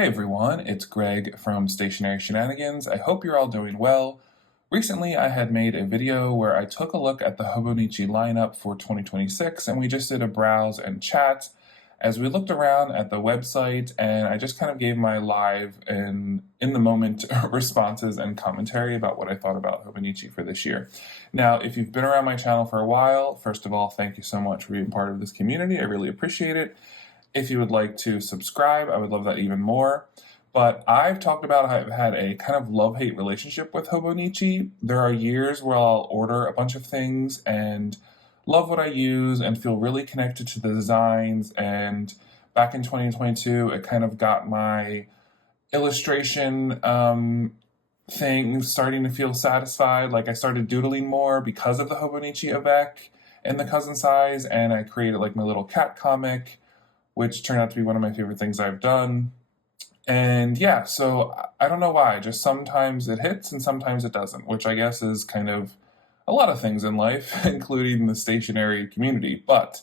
Hey everyone, it's Greg from Stationery Shenanigans. I hope you're all doing well. Recently, I had made a video where I took a look at the Hobonichi lineup for 2026, and we just did a browse and chat as we looked around at the website, and I just kind of gave my live and in the moment responses and commentary about what I thought about Hobonichi for this year. Now, if you've been around my channel for a while, first of all, thank you so much for being part of this community. I really appreciate it. If you would like to subscribe, I would love that even more. But I've talked about how I've had a kind of love-hate relationship with Hobonichi. There are years where I'll order a bunch of things and love what I use and feel really connected to the designs. And back in 2022, it kind of got my illustration thing starting to feel satisfied. Like I started doodling more because of the Hobonichi Avec in the cousin size, and I created like my little cat comic, which turned out to be one of my favorite things I've done. And yeah, so I don't know why, just sometimes it hits and sometimes it doesn't, which I guess is kind of a lot of things in life, including the stationery community. But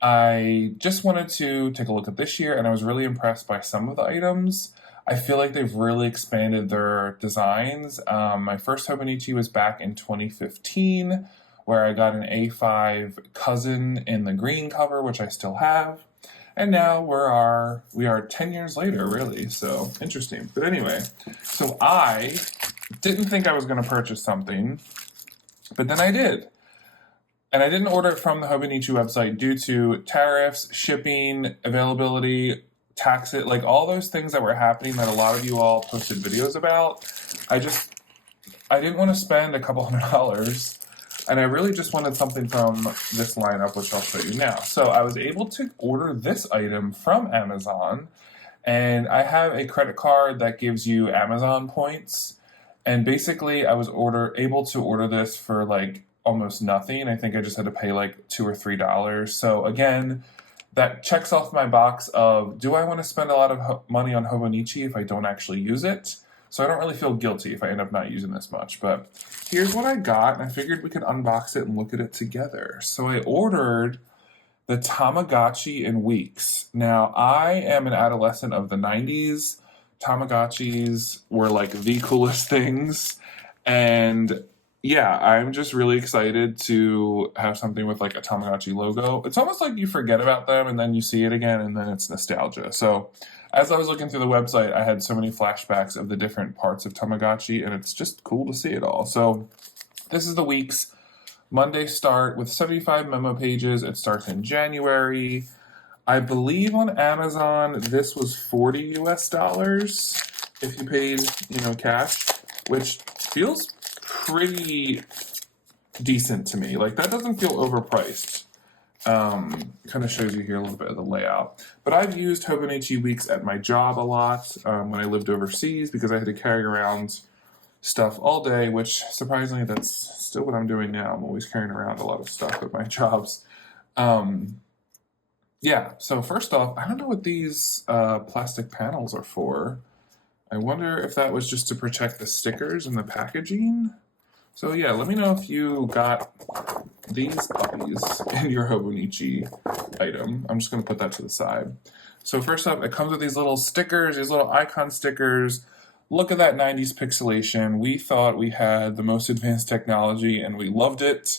I just wanted to take a look at this year, and I was really impressed by some of the items. I feel like they've really expanded their designs. My first Hobonichi was back in 2015, where I got an A5 cousin in the green cover, which I still have. And now we are 10 years later, really, so interesting. But anyway, so I didn't think I was going to purchase something, but then I did. And I didn't order it from the Hobonichi website due to tariffs, shipping, availability, taxes, like all those things that were happening that a lot of you all posted videos about. I didn't want to spend a couple $100. And I really just wanted something from this lineup, which I'll show you now. So I was able to order this item from Amazon, and I have a credit card that gives you Amazon points. And basically, I was able to order this for like almost nothing. I think I just had to pay like $2 or $3. So again, that checks off my box of, do I want to spend a lot of money on Hobonichi if I don't actually use it? So I don't really feel guilty if I end up not using this much. But here's what I got, and I figured we could unbox it and look at it together. So I ordered the Tamagotchi in weeks. Now, I am an adolescent of the 90s. Tamagotchis were like the coolest things. And yeah, I'm just really excited to have something with like a Tamagotchi logo. It's almost like you forget about them and then you see it again and then it's nostalgia. So as I was looking through the website, I had so many flashbacks of the different parts of Tamagotchi, and it's just cool to see it all. So this is the week's Monday start with 75 memo pages. It starts in January. I believe on Amazon, this was $40 US if you paid, cash, which feels pretty decent to me. Like that doesn't feel overpriced. Kind of shows you here a little bit of the layout. But I've used Hobonichi weeks at my job a lot when I lived overseas because I had to carry around stuff all day, which surprisingly, that's still what I'm doing now. I'm always carrying around a lot of stuff at my jobs. Yeah, so first off, I don't know what these plastic panels are for. I wonder if that was just to protect the stickers and the packaging. So yeah, let me know if you got these puppies in your Hobonichi item. I'm just going to put that to the side. So first up, it comes with these little stickers, these little icon stickers. Look at that 90s pixelation. We thought we had the most advanced technology and we loved it.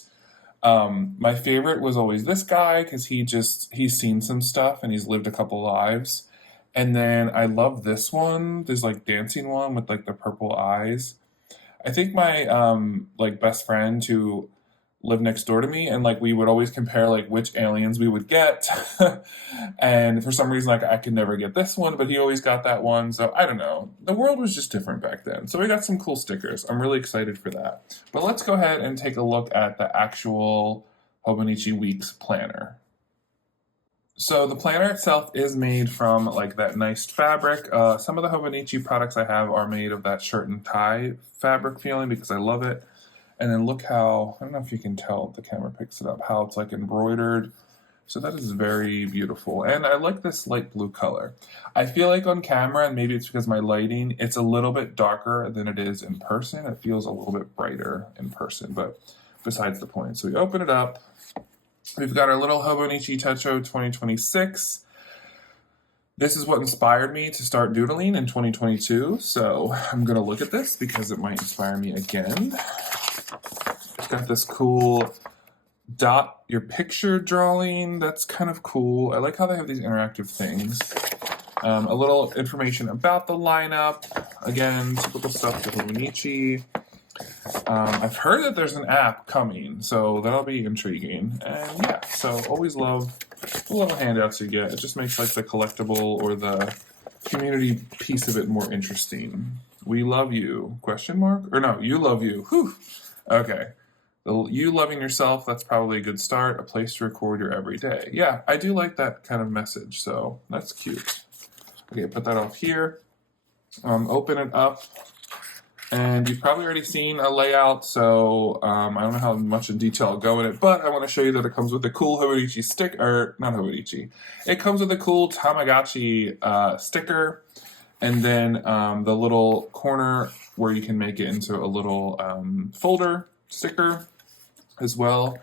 My favorite was always this guy because he's seen some stuff and he's lived a couple lives. And then I love this one. There's like dancing one with like the purple eyes. I think my like best friend who lived next door to me, and like we would always compare like which aliens we would get. And for some reason, like I could never get this one, but he always got that one. So I don't know. The world was just different back then. So we got some cool stickers. I'm really excited for that. But let's go ahead and take a look at the actual Hobonichi Weeks planner. So the planner itself is made from like that nice fabric. Some of the Hobonichi products I have are made of that shirt and tie fabric feeling because I love it. And then look how, I don't know if you can tell, the camera picks it up, how it's like embroidered. So that is very beautiful. And I like this light blue color. I feel like on camera, and maybe it's because my lighting, it's a little bit darker than it is in person. It feels a little bit brighter in person, but besides the point. So we open it up. We've got our little Hobonichi Techo 2026. This is what inspired me to start doodling in 2022, so I'm gonna look at this because it might inspire me again. It's got this cool dot your picture drawing. That's kind of cool. I like how they have these interactive things. A little information about the lineup. Again, typical stuff to Hobonichi. I've heard that there's an app coming, so that'll be intriguing. And yeah, so always love the little handouts you get. It just makes like the collectible or the community piece of it more interesting. We love you, question mark? Or no, you love you. Whew. Okay. You loving yourself, that's probably a good start. A place to record your everyday. Yeah, I do like that kind of message, so that's cute. Okay, put that off here. Open it up. And you've probably already seen a layout, so I don't know how much in detail I'll go in it, but I want to show you that it comes with a cool Hobonichi sticker, or not Hobonichi. It comes with a cool Tamagotchi sticker, and then the little corner where you can make it into a little folder sticker as well.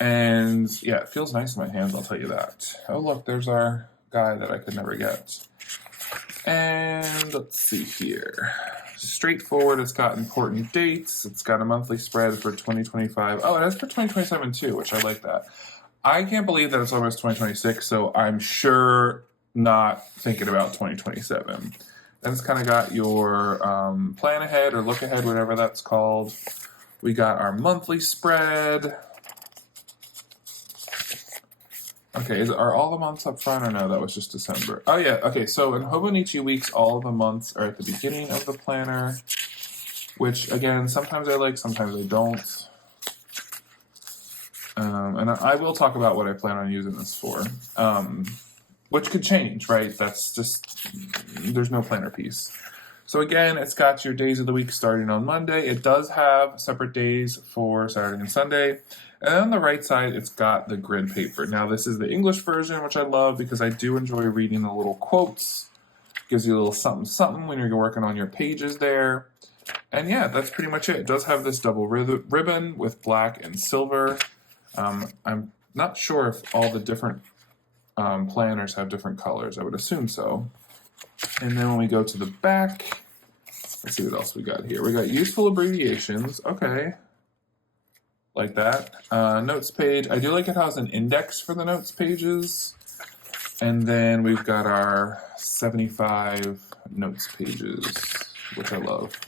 And yeah, it feels nice in my hands, I'll tell you that. Oh look, there's our guy that I could never get. And let's see here. Straightforward, it's got important dates, it's got a monthly spread for 2025. Oh, it has for 2027 too, which I like that. I can't believe that it's almost 2026, so I'm sure not thinking about 2027. Then it's kind of got your plan ahead or look ahead, whatever that's called. We got our monthly spread. Okay, are all the months up front or no? That was just December. Oh yeah, okay, so in Hobonichi weeks, all the months are at the beginning of the planner, which again, sometimes I like, sometimes I don't. And I will talk about what I plan on using this for, which could change, right? That's just, there's no planner piece. So again, it's got your days of the week starting on Monday. It does have separate days for Saturday and Sunday. And on the right side, it's got the grid paper. Now, this is the English version, which I love because I do enjoy reading the little quotes. Gives you a little something, something when you're working on your pages there. And yeah, that's pretty much it. It does have this double ribbon with black and silver. I'm not sure if all the different planners have different colors. I would assume so. And then when we go to the back, let's see what else we got here. We got useful abbreviations. Okay. Like that. Notes page. I do like it has an index for the notes pages. And then we've got our 75 notes pages, which I love.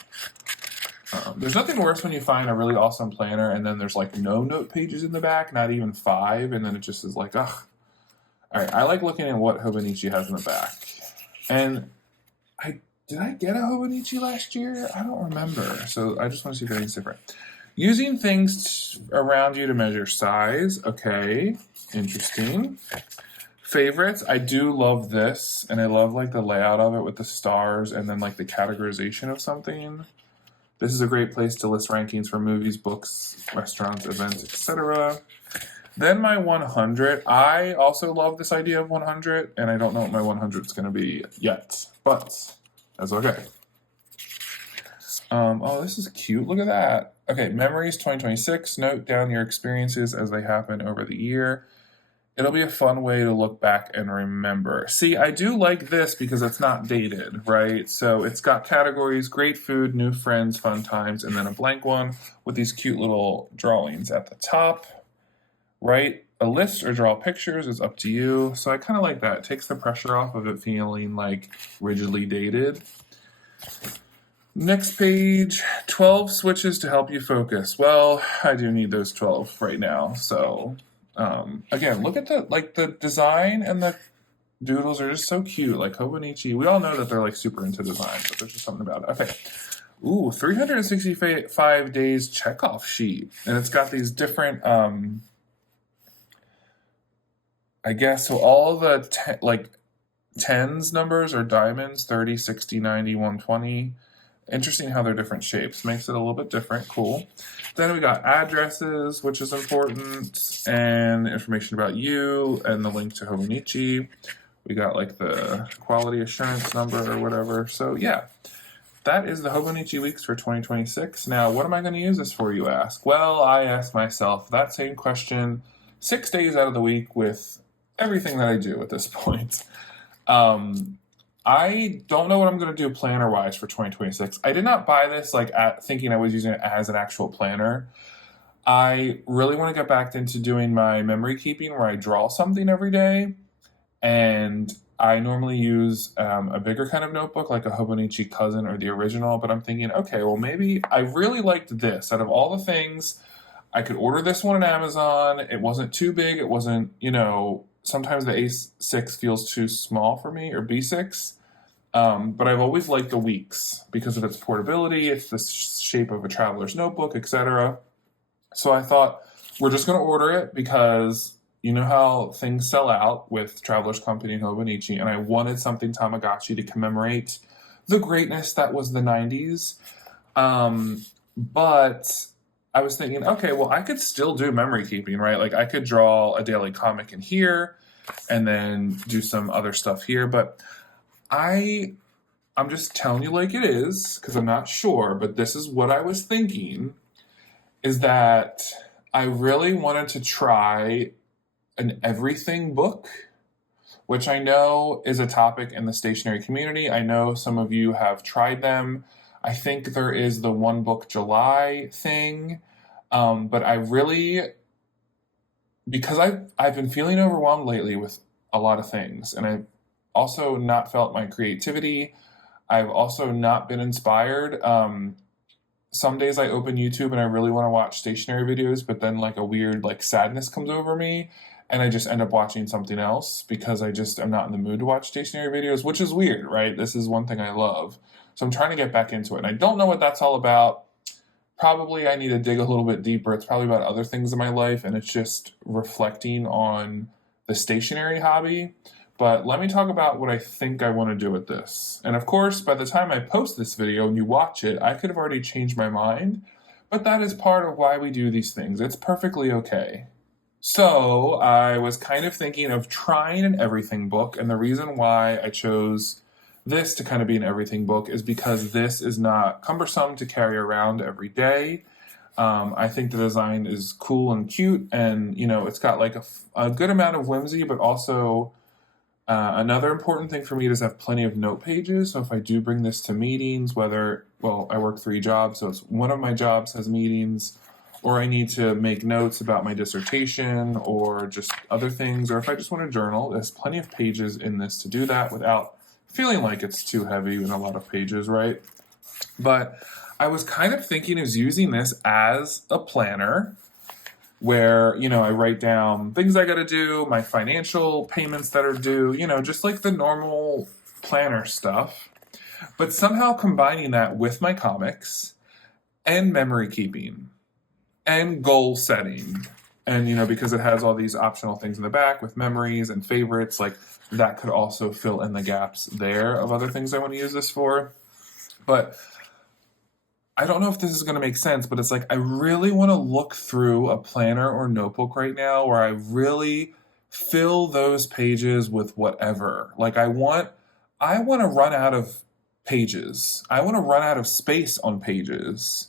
There's nothing worse when you find a really awesome planner and then there's like no note pages in the back, not even 5, and then it just is like, ugh. All right, I like looking at what Hobonichi has in the back. And did I get a Hobonichi last year? I don't remember. So I just want to see if anything's different. Using things around you to measure size. Okay, interesting. Favorites. I do love this, and I love like the layout of it with the stars and then like the categorization of something. This is a great place to list rankings for movies, books, restaurants, events, etc. Then my 100. I also love this idea of 100, and I don't know what my 100 is going to be yet, but that's okay. Oh, this is cute. Look at that. Okay, memories 2026. Note down your experiences as they happen over the year. It'll be a fun way to look back and remember. See, I do like this because it's not dated, right? So it's got categories, great food, new friends, fun times, and then a blank one with these cute little drawings at the top. Write a list or draw pictures is up to you. So I kind of like that. It takes the pressure off of it feeling like rigidly dated. Next page, 12 switches to help you focus. Well, I do need those 12 right now. So again, look at the design and the doodles are just so cute. Like Hobonichi, we all know that they're like super into design, but there's just something about it. Okay. Ooh, 365 days checkoff sheet. And it's got these different I guess, so all the tens numbers are diamonds, 30, 60, 90, 120. Interesting how they're different shapes. Makes it a little bit different. Cool. Then we got addresses, which is important, and information about you, and the link to Hobonichi. We got like the quality assurance number or whatever. So yeah, that is the Hobonichi weeks for 2026. Now, what am I going to use this for, you ask? Well, I ask myself that same question 6 days out of the week with everything that I do at this point. Um, I don't know what I'm going to do planner wise for 2026. I did not buy this thinking I was using it as an actual planner. I really want to get back into doing my memory keeping where I draw something every day. And I normally use a bigger kind of notebook, like a Hobonichi Cousin or the original. But I'm thinking, okay, well, maybe I really liked this. Out of all the things, I could order this one on Amazon. It wasn't too big. It wasn't, sometimes the A6 feels too small for me, or B6. But I've always liked the Weeks because of its portability. It's the shape of a traveler's notebook, etc. So I thought, we're just going to order it because you know how things sell out with Traveler's Company and Hobonichi, and I wanted something Tamagotchi to commemorate the greatness that was the 90s. But I was thinking, okay, well, I could still do memory keeping, right? Like I could draw a daily comic in here and then do some other stuff here. But I'm just telling you like it is because I'm not sure, but this is what I was thinking, is that I really wanted to try an everything book, which I know is a topic in the stationery community. I know some of you have tried them. I think there is the One Book July thing, but I really, because I've been feeling overwhelmed lately with a lot of things, and I've also not felt my creativity. I've also not been inspired. Some days I open YouTube and I really want to watch stationery videos, but then like a weird like sadness comes over me and I just end up watching something else because I just am not in the mood to watch stationery videos, which is weird, right? This is one thing I love. So I'm trying to get back into it. And I don't know what that's all about. Probably I need to dig a little bit deeper. It's probably about other things in my life, and it's just reflecting on the stationery hobby. But let me talk about what I think I want to do with this. And of course, by the time I post this video and you watch it, I could have already changed my mind. But that is part of why we do these things. It's perfectly okay. So I was kind of thinking of trying an everything book. And the reason why I chose this to kind of be an everything book is because this is not cumbersome to carry around every day. I think the design is cool and cute. And, it's got like a good amount of whimsy, but also... another important thing for me is to have plenty of note pages. So if I do bring this to meetings, I work 3 jobs, so it's one of my jobs has meetings, or I need to make notes about my dissertation or just other things, or if I just want to journal, there's plenty of pages in this to do that without feeling like it's too heavy and a lot of pages, right? But I was kind of thinking of using this as a planner, where, I write down things I got to do, my financial payments that are due, just like the normal planner stuff, but somehow combining that with my comics and memory keeping and goal setting. And, because it has all these optional things in the back with memories and favorites, like that could also fill in the gaps there of other things I want to use this for. But I don't know if this is going to make sense, but it's like I really want to look through a planner or notebook right now where I really fill those pages with whatever. Like I want to run out of pages. I want to run out of space on pages.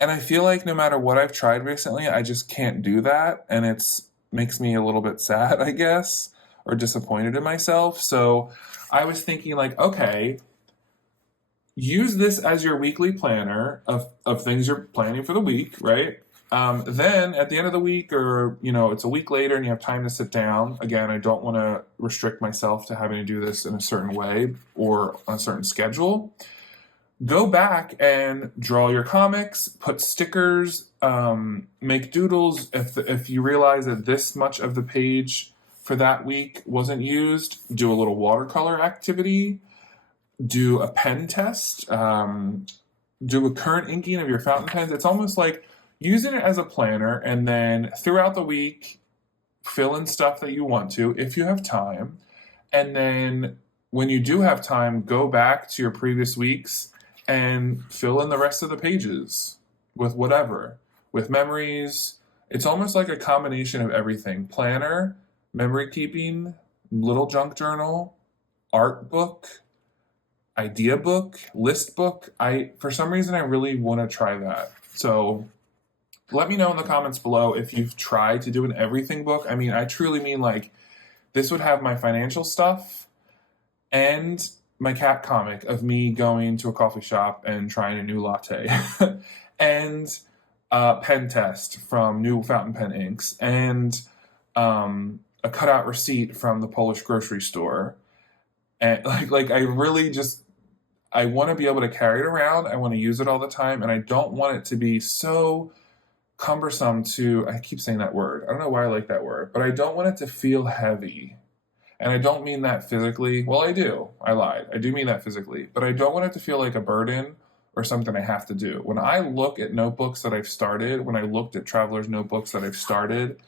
And I feel like no matter what I've tried recently, I just can't do that, and it's makes me a little bit sad, I guess, or disappointed in myself. So I was thinking like, okay, use this as your weekly planner of things you're planning for the week, right? Then at the end of the week, or it's a week later and you have time to sit down. Again, I don't want to restrict myself to having to do this in a certain way or on a certain schedule. Go back and draw your comics, put stickers, make doodles. If you realize that this much of the page for that week wasn't used, do a little watercolor activity. Do a pen test, do a current inking of your fountain pens. It's almost like using it as a planner, and then throughout the week, fill in stuff that you want to if you have time. And then when you do have time, go back to your previous weeks and fill in the rest of the pages with whatever, with memories. It's almost like a combination of everything: planner, memory keeping, little junk journal, art book, idea book, list book. For some reason, I really want to try that. So let me know in the comments below if you've tried to do an everything book. I mean, I truly mean like this would have my financial stuff, and my cat comic of me going to a coffee shop and trying a new latte, and pen test from New Fountain Pen Inks, and a cutout receipt from the Polish grocery store. And like I really just I want to be able to carry it around. I want to use it all the time, and I don't want it to be so cumbersome to. I keep saying that word. I don't know why I like that word, but I don't want it to feel heavy. And I don't mean that physically. Well, I do. I lied. I do mean that physically. But I don't want it to feel like a burden or something I have to do. When I look at notebooks that I've started, when I looked at traveler's notebooks that I've started,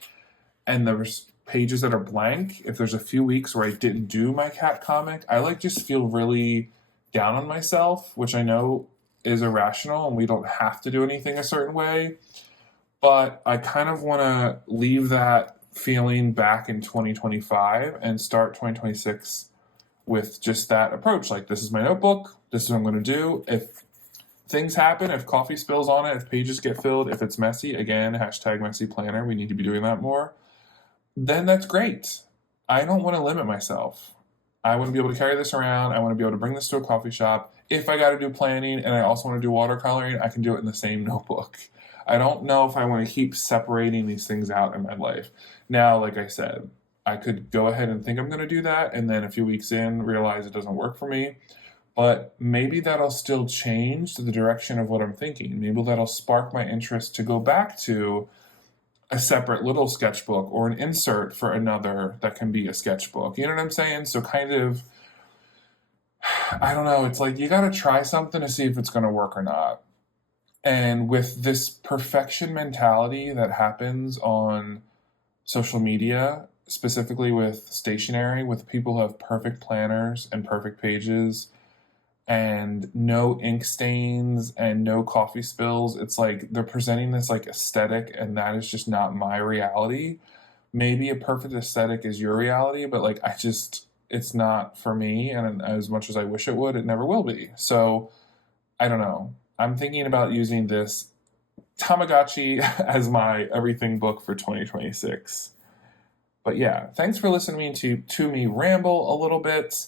and there's pages that are blank, if there's a few weeks where I didn't do my cat comic, I like just feel really down on myself, which I know is irrational and we don't have to do anything a certain way. But I kind of want to leave that feeling back in 2025 and start 2026 with just that approach. Like, this is my notebook, this is what I'm going to do. If things happen, if coffee spills on it, if pages get filled, if it's messy, again, hashtag messy planner, we need to be doing that more, then that's great. I don't want to limit myself. I want to be able to carry this around. I want to be able to bring this to a coffee shop. If I got to do planning and I also want to do watercoloring, I can do it in the same notebook. I don't know if I want to keep separating these things out in my life. Now, like I said, I could go ahead and think I'm going to do that, and then a few weeks in, realize it doesn't work for me. But maybe that'll still change the direction of what I'm thinking. Maybe that'll spark my interest to go back to a separate little sketchbook or an insert for another that can be a sketchbook. You know what I'm saying? So kind of, I don't know. It's like you got to try something to see if it's going to work or not. And with this perfection mentality that happens on social media, specifically with stationery, with people who have perfect planners and perfect pages and no ink stains and no coffee spills, it's like they're presenting this like aesthetic, and that is just not my reality. Maybe a perfect aesthetic is your reality, but like it's not for me, and as much as I wish it would, it never will be. So I don't know. I'm thinking about using this Tamagotchi as my everything book for 2026. But yeah, thanks for listening to me ramble a little bit.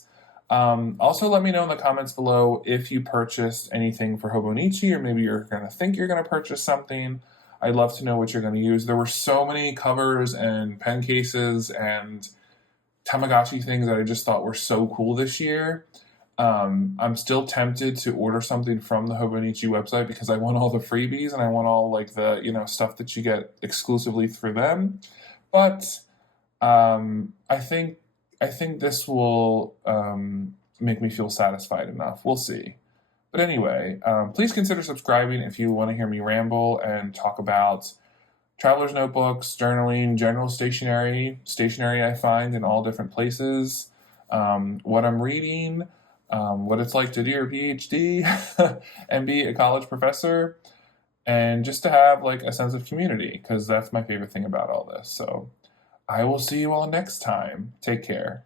Also, let me know in the comments below if you purchased anything for Hobonichi, or maybe you're going to think you're going to purchase something. I'd love to know what you're going to use. There were so many covers and pen cases and Tamagotchi things that I just thought were so cool this year. I'm still tempted to order something from the Hobonichi website because I want all the freebies and I want all like the stuff that you get exclusively through them. But I think this will make me feel satisfied enough. We'll see. But anyway, please consider subscribing if you want to hear me ramble and talk about traveler's notebooks, journaling, general stationery I find in all different places, what I'm reading, what it's like to do your PhD and be a college professor, and just to have like a sense of community, because that's my favorite thing about all this. So I will see you all next time. Take care.